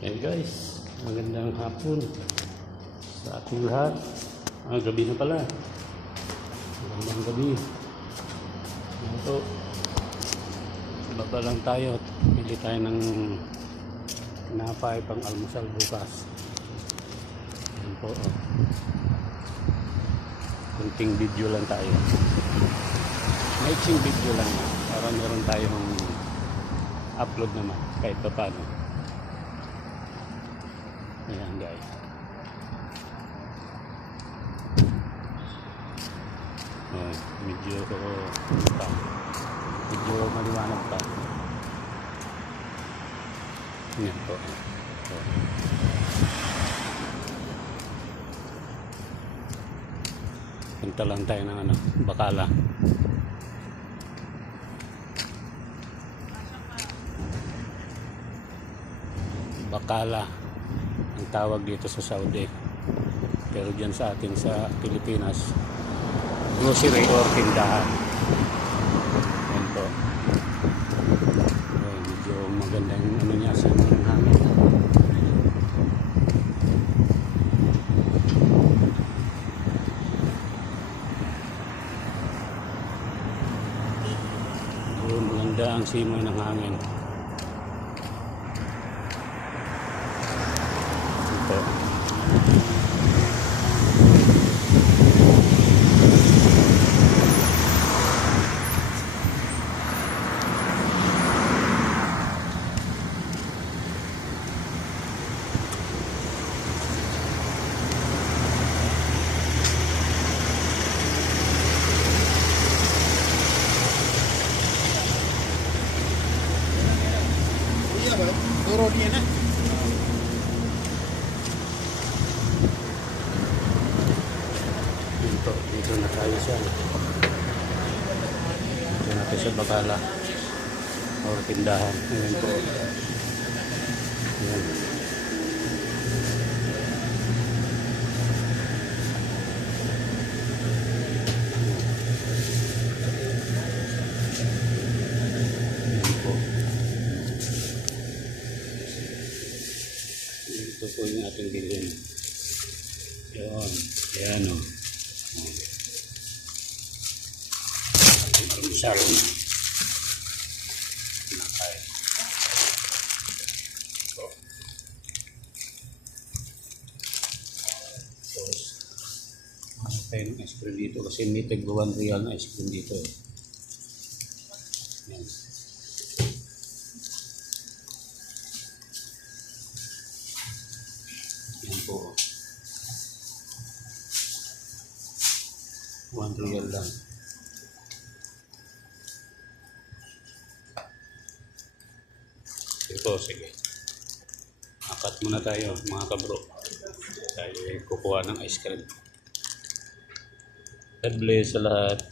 Hey guys, magandang hapon sa ating lahat. Gabi na pala. Magandang gabi. Ito, baba lang tayo. Pili tayo ng tinapay pang almusal bukas. Yan po. Kunting video lang tayo. Maitsing video lang para meron tayong upload naman kahit pa paano. Ayan guys. Medyo maliwanag pa. Ayan po. Punta lang tayo ng Bacala. Bacala ang tawag dito sa Saudi, pero dyan sa atin sa Pilipinas grocery or tindahan. Yan po. Medyo maganda yung niya sa hangin. Maganda ang simoy ng hangin. Turun dia na. Dito na tayo siya. Dito natin sa Bacala or tindahan. Ayan po. Ayan. Ito po yung ating bilhin. Yun. Ayan o. Almusal. Tinapay. Ito. Tapos, ano tayo ng ice cream dito kasi may tigwa 1 real na ice cream dito. Ayan. Po 1 real lang. Ito, sige. Akat muna tayo mga kabro. Tayo kukuha ng ice cream. God bless sa lahat.